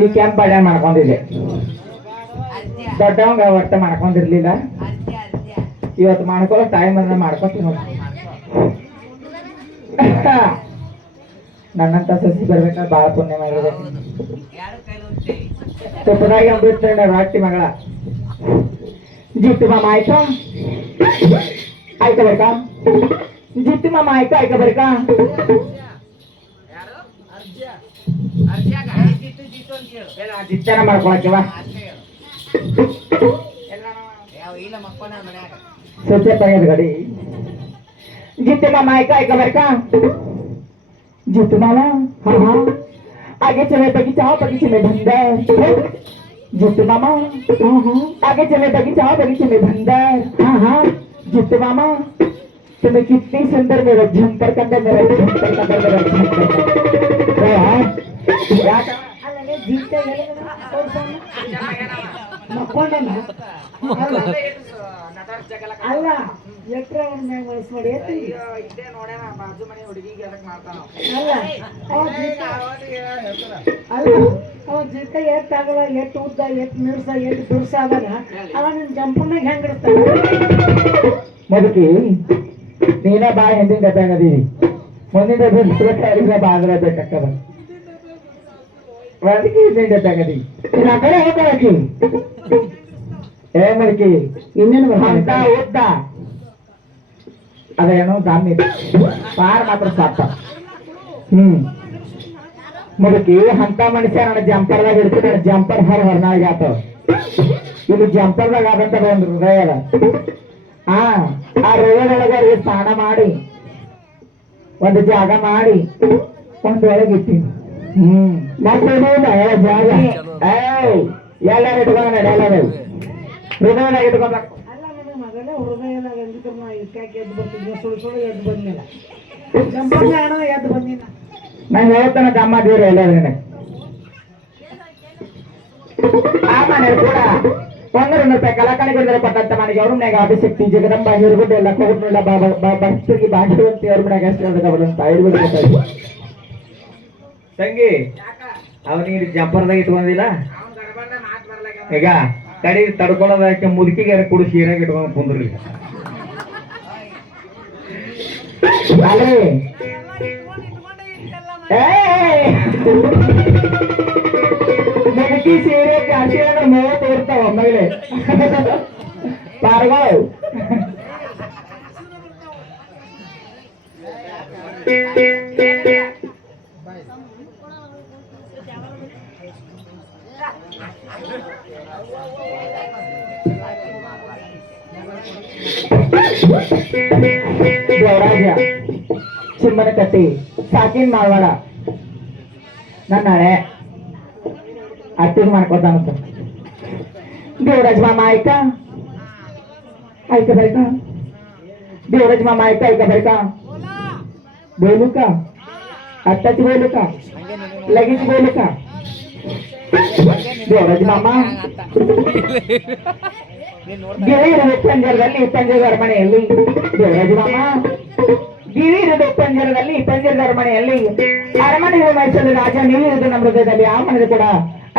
ಈ ಕ್ಯಾಂಪ್ ಬಾಳೆ ಮಾಡ್ಕೊಂಡಿದ್ದೆ. ದೊಡ್ಡವಂಗ ಒಟ್ಟ ಮಾಡ್ಕೊಂಡಿರ್ಲಿಲ್ಲ. ಇವತ್ತು ಮಾಡ್ಕೊಳ್ಳೋ ಟೈಮ್ ಅನ್ನ ಮಾಡ್ಕೊತೀನಿ. ನನ್ನಂತ ಸಸಿ ಬರ್ಬೇಕಾದ್ರೆ ಬಾಳ ಪುಣ್ಯ ಮಾಡಿದೆ. ತುಪ್ಪದಾಗಿ ಅಮೃತ ರಾಟಿ ಮಗಳ ಜಿಟ್ಟು ಮಾಮ ಆಯ್ತಾ ಆಯ್ಕಬೇಕಾ? ಜಿಟ್ಟು ಮಾಮ ಆಯ್ತಾ ಆಯ್ಕಬೇಕಾ? ಜಿಟ್ಟನ ಮಾಡ್ಕೊಳಕ್ಕಿವ ಸ್ವಚ್ಛ ತೆಗೆದ ಗಡಿ. ಜಿಟ್ಟು ಮಾಮ ಆಯ್ತಾ ಆಯ್ಕಬೇಕಾ? ಜಿಟ್ಟು ಮಾಮ हाँ हाँ आगे चले बगीचे में बंदर. जिट्टू मामा हाँ हाँ आगे चले बगीचे में बंदर. हाँ हाँ जिट्टू मामा तुम्हें कितनी सुंदर मेरा झंपर कंदर मेरा झंपर कंदर मेरा झंपर क्या ಅಲ್ಲೇ ಜೀತೆ ಮಕ್ಕೊಂಡನ ಅಲ್ಲ ಎಟ್ರ ಮ್ಯಾಗ ವಯಸ್ಸು ಮಾಡಿ ಇದ್ದೇ ನೋಡ್ಯಾನ ಬಾಜು ಮನೆ ಹುಡುಗಿಗೆ ಅದಕ್ಕೆ ಮಾಡ್ತಾನ. ಅಲ್ಲ ಅವ ಜೀತ ಎಷ್ಟಾಗಲ್ಲ, ಎಷ್ಟು ಉದ್ದ, ಎಷ್ಟು ಮಿರ್ಸ, ಎಷ್ಟು ದುರ್ಸ ಆದಾಗ ಅವ ನಿನ್ ಜಂಪನ್ನಾಗ ಹೆಂಗ್ ಇಡ್ತಾನ? ಮೊದಕಿ ನೀನ ಬಾ ಹಿಂದಿನ ಗದ್ದಾಗದೀವಿ, ಮುಂದಿನ ಗದ್ದ ಬಾದ್ರ ಬೇಕಾಗ್ತದ. ಅದಕ್ಕೆ ಹಿಂದಿನ ಗದ್ದಾಗದೀವಿ ಆ ಕಡೆ ಹೋಗಿ ಏ ಮಡಿಕೆ ಇನ್ನೇನು ಅಂತ ಉದ್ದ ಅದೇನೋ ದಾಮಿ ಪಾರ್ ಮಾತ್ರ ಸಾಪ. ಮುದುಕಿ ಅಂತ ಮನುಷ್ಯ ನನ್ನ ಜಂಪರ್ದಾಗ ಇಡ್ತು. ನನ್ನ ಜಂಪರ್ ಹೊರನಾಗ ಆತ. ಇದು ಜಂಪರ್ದಾಗ ಆದಂತ ಒಂದು ಹೃದಯ ಅದ. ಆ ಹೃದಯದೊಳಗೆ ಸ್ನಾನ ಮಾಡಿ ಒಂದು ಜಾಗ ಮಾಡಿ ಒಂದೊಳಗಿಟ್ಟಿ ಮತ್ತೆ ಜಾಗ ಎಲ್ಲರೂ ಇಟ್ಕೊಂಡ ಎಲ್ಲರೂ ಹೃದಯದಾಗ ಇಟ್ಕೊಬೇಕು. ಹೃದಯದಾಗ ಎದ್ದು ಬರ್ತಿದ್ವಿ, ಸುಳ್ಳು ಸುಳ್ಳು ಎದ್ದು ಬಂದಿಲ್ಲ. ಎದ್ದು ಬಂದಿಲ್ಲ. ನಾನು ಹೇಳ್ತಾನೆ ದಮ್ಮ ದೇವ್ರು ಎಲ್ಲಾದ್ರೆ ಆ ಮನೆ ಕೂಡ 100 ರೂಪಾಯಿ ಕಲಾಕಾಣಿಗಳಿಂದ ಪಟ್ಟಂತ ಮನೆಗೆ ಅವ್ರ ಮನೆಗೆ ಆದಿಶಕ್ತಿ ಜಗದಂಬ ಹಿರುಗುಡ್ಡ ಎಲ್ಲ ಕೋಗುಡ್ನಲ್ಲ ಭಕ್ತರಿಗೆ ಭಾಗ್ಯವಂತಿ ಅವ್ರ ಮನೆಗೆ ಅಷ್ಟು ಅಂತ ಹಿಡ್ಬಿಡ್ಬೇಕು. ತಂಗಿ ಅವನಿಗೆ ಜಂಪರ್ದಾಗ ಇಟ್ಕೊಂಡಿಲ್ಲ ಈಗ ಕಡಿ ತಡ್ಕೊಳ್ಳೋದಕ್ಕೆ ಮುದುಕಿಗೆ ಕುಡು ಸೀರೆಗೆ ಇಟ್ಕೊಂಡು ಕುಂದ್ರಿ. ಅಲೇ ಮುದುಕಿ ಸೀರೆ ಜಾಸ್ತಿ ಅಂದ್ರೆ ಮೇವ ತೋರ್ತಾವ ಮಹಿಳೆ ಪಾರ್ಗಾವ್. ದೇವರಾಜ ಸಿಂಹನ ಕಟ್ಟಿ ಸಾಕಿನ್ ಮಾಡಬೇಡ, ನನ್ನ ನಾಳೆ ಅಟ್ಟಿಗೆ ಮಾಡ್ಕೊತಾನಂತ. ದೇವರಾಜ್ ಮಾಮ ಆಯ್ತಾ ಆಯ್ತಾ ಬರ್ಕಾ? ದೇವರಾಜ್ ಮಾಮ ಆಯ್ತಾ ಆಯ್ತಾ ಬರ್ಕಾ? बोलू का? आत्ताच बोलू का? लगेच बोलू का? ದೇವರಾಜ್ ಮಾಮ ಗಿರಿಯಿರೋದು ಪಂಜರದಲ್ಲಿ ಪಂಜರದ ಅರಮನೆಯಲ್ಲಿ. ದೇವರಾಜ್ ಮಾಮ ಗಿರಿಯಿರೋದು ಪಂಜರದಲ್ಲಿ ಪಂಜರದ ಅರಮನೆಯಲ್ಲಿ. ಅರಮನೆ ಮೈಸೂರು ರಾಜ ನೀವಿರುವುದು ನಮ್ಮ ಹೃದಯದಲ್ಲಿ. ಆ ಮನೆದು ಕೂಡ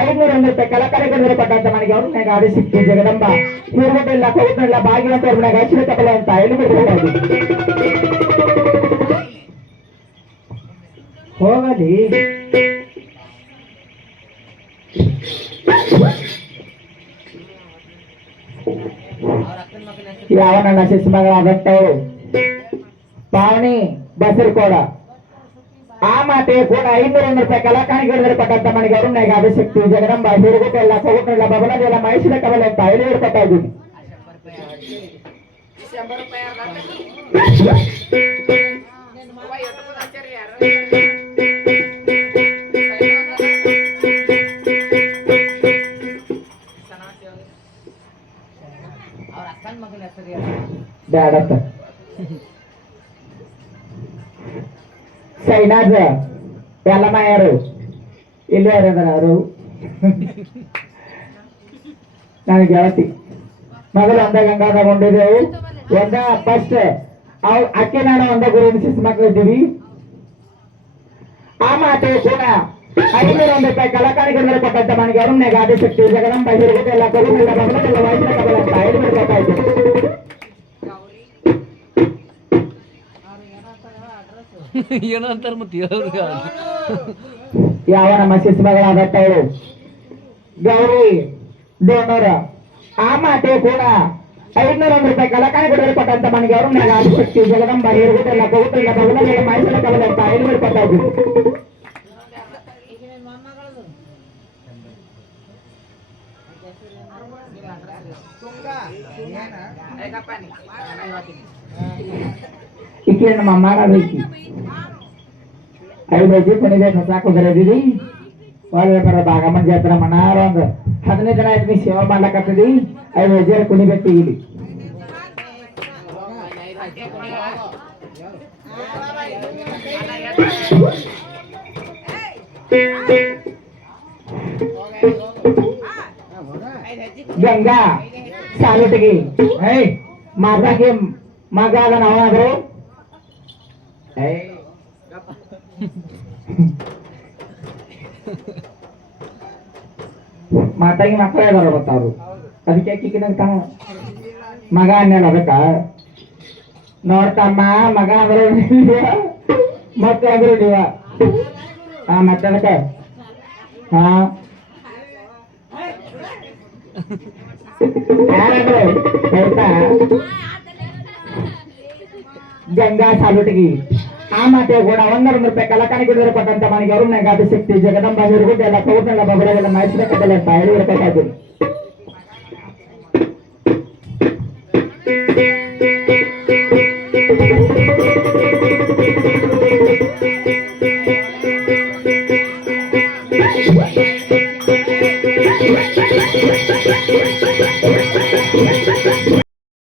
501 ರೂಪಾಯಿ ಕಲಾಕಾರಿಗಳು ಪಟ್ಟಂತ ಮನೆಗೆ ಅವ್ರ ಮನೆಗೆ ಆದಿಶಕ್ತಿ ಜಗದಂಬ ಹಿರುಗುಡ್ಡೆಲ್ಲ ಕೋಗುಡ್ನೆಲ್ಲ ಭಾಗ್ಯವಂತ ಅವ್ರ ಮನೆಗೆ ಐಶ್ವರ್ಯ ತಗೊಳ್ಳ ಅಂತ ಹೇಳಿ ಬಿಡ್ಬೇಕಾಗಿ ಹೋಗಲಿ. ಯಾವ ನನ್ನ ಶಿಶುಮಗಳಾದಂತವಳು ಪಾವನಿ ಬಸರಿಕೋಡ ಆ ಮಾತೆ ಕೂಡ 501 ರೂಪಾಯಿ ಕಲಾಕಾರಿಗಳು ಪಟ್ಟಂತ ಮನೆಗೆ ಅವ್ರ ಮನೆಗೆ ಆದಿಶಕ್ತಿ ಜಗದಂಬ ಹಿರುಗುಡ್ಡೆಲ್ಲ ಕೋಗುಡ್ನೆಲ್ಲ ಬಬಲದೆಲ್ಲ ಮೈಸೂರ ಕಬಲೆ ಅಂತ ಹೇಳಿ ಹೇಳ್ಕೊತಾ ಇದ್ದೀನಿ. ಬ್ಯಾಡತ್ತ ಸೈನಾಜ ಎಲ್ಲಮ್ಮ ಯಾರು ಇಲ್ಲಿ ಯಾರ ಅವರು ನನಗೆ ಗೆಳತಿ ಮೊದಲು ಒಂದ ಗಂಗಾದಾಗ ಹೊಂದಿದ್ದೆವು. ಒಂದ ಫಸ್ಟ್ ಅಕ್ಕಿ ನಾನು ಒಂದ ಗುರು ಶಿಶು ಮಕ್ಕಳು ಇದ್ದೀವಿ. ಆ ಮಾತೆ ಕೂಡ 501 ಕಲಾಕಾರಿ ಗಣರು ಕೊಟ್ಟಂತ ಮನೆಗೆ ಅರುಣ್ಯ ಆದಿಶಕ್ತಿ ಜಗದಂಬ ಹಿರಿಗೆ ಎಲ್ಲ ಕರುಣೆಲ್ಲ ಭಗವನೆಲ್ಲ ವಯಸ್ಸಿನ ಕಬಲ ಅಂತ 500 ಕೊಟ್ಟಾಯ್ತು. ಏನಂತಾರ ಮತ್ತೆ ಯಾವ ನಮ್ಮ ಶಿಸ್ಮಗಳಾದತ್ತವಳು ಗೌರಿ ಡೋನರ ಆ ಮಾತೆ ಕೂಡ 501 ಕಲಾಕಾರಿ ಗಣರು ಕೊಟ್ಟಂತ ಮನೆಗೆ ಅರುಣ್ಯ ಆದಿಶಕ್ತಿ ಜಗದಂಬ ಹಿರಿಗೆ ಎಲ್ಲ ಕರುಣೆಲ್ಲ ಭಗವನೆಲ್ಲ ವಯಸ್ಸಿನ ಕಬಲ ಅಂತ 500 ಕೊಟ್ಟಾಯ್ತು. ಈಕೆ ನಮ್ಮ ಮಾಡಬೇಕು 5 ಕೊನಿಬೇಕು ಸಾಕು ಬರೆದಿದಿ ಒಳ್ಳೆ ಬರ ಭಾಗಮನ್ ಜಾತ್ರೆ ಮನಾರ ಒಂದು 15 ದಿನ ಆಯ್ತು ನೀ ಸೇವಾ ಮಾಡ್ಲಕತ್ತದಿ 5 ಕುಣಿಬೇಕು ಇಲ್ಲಿ ಗಂಗಾ ಸಾಲುಟಿಗೆ ಮಾತಾಗೆ ಮಗ ಅದನ್ನ ಅವನಾದ್ರು ಮಾತಾಗಿ ಮಕ್ಕಳೇ ಅದಾರ ಗೊತ್ತವ್ರು ಅದಕ್ಕೆ ಕಿಕ್ಕಿದಂತ ಮಗ ಅನ್ನಲ್ಲ ಅದಕ್ಕ ನೋಡ್ತಮ್ಮ ಮಗ ಅಂದ್ರೆ ಮಕ್ಕಳು ಅಂದ್ರೆ ನೀವ ಹಾ ಮತ್ತೆ ಹಾ ಯಾರಾದ್ರೆ ಹೇಳ್ತಾ ಗಂಗಾ ಸಾಲುಟಿಗೆ ಆ ಮಾತೆ ಕೂಡ 100 ಕಲಾಕಾರಿ ಗುಡಿದರೆ ಕೊಟ್ಟಂತ ಮನೆಗೆ ಅರುಣ್ಯ ಆದಿಶಕ್ತಿ ಜಗದಂಬ ಹಿರಿಗುಡ್ಡ ಎಲ್ಲ ಕೌಟೆಲ್ಲ ಬಬರೆಲ್ಲ ಮೈಸೂರ ಕದಲೆ ಅಂತ 500 ಕೊಟ್ಟಾಯ್ತು.